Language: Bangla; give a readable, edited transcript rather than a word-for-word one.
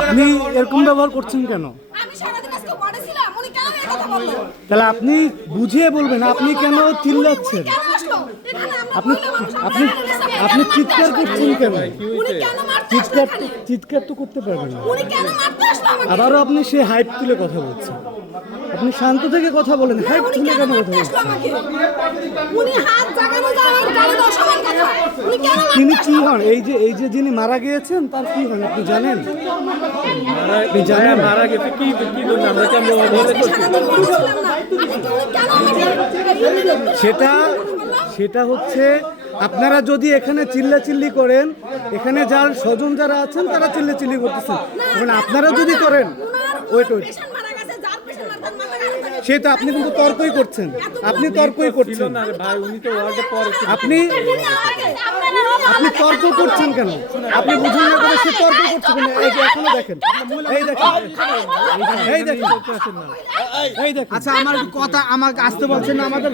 আপনি এরকম ব্যবহার করছেন কেন? তাহলে আপনি বুঝিয়ে বলবেন, আপনি কেন চিল্লাচ্ছেন? আপনি আপনি আপনি চিৎকার করছেন কেন? চিৎকার তো করতে পারবেন না। আবারও আপনি সে হাইপ তুলে কথা বলছেন। আপনি শান্ত থেকে কথা বলেন, হাইপ তুলে কেন কথা বলছেন? তিনি কি হন? এই যে যিনি মারা গিয়েছেন তার কি হন আপনি জানেন? মারা গেছে কি জন্য আমরা কেমন সেটা হচ্ছে, আপনারা যদি এখানে চিল্লাচিল্লি করেন, এখানে যার স্বজন যারা আছেন তারা চিল্লাচিল্লি করতেছেন, এখন আপনারা যদি করেন ওয়েট সেটা আপনি কিন্তু তর্কই করছেন। আপনি তর্কই করছেন আপনি তর্ক করছেন কেন? আপনি বুঝুন না করে সে তর্ক করছে কেন? এখনো দেখেন, এই দেখেন। আচ্ছা, আমার কথা আমাকে আসতে বলছেন না, আমাদের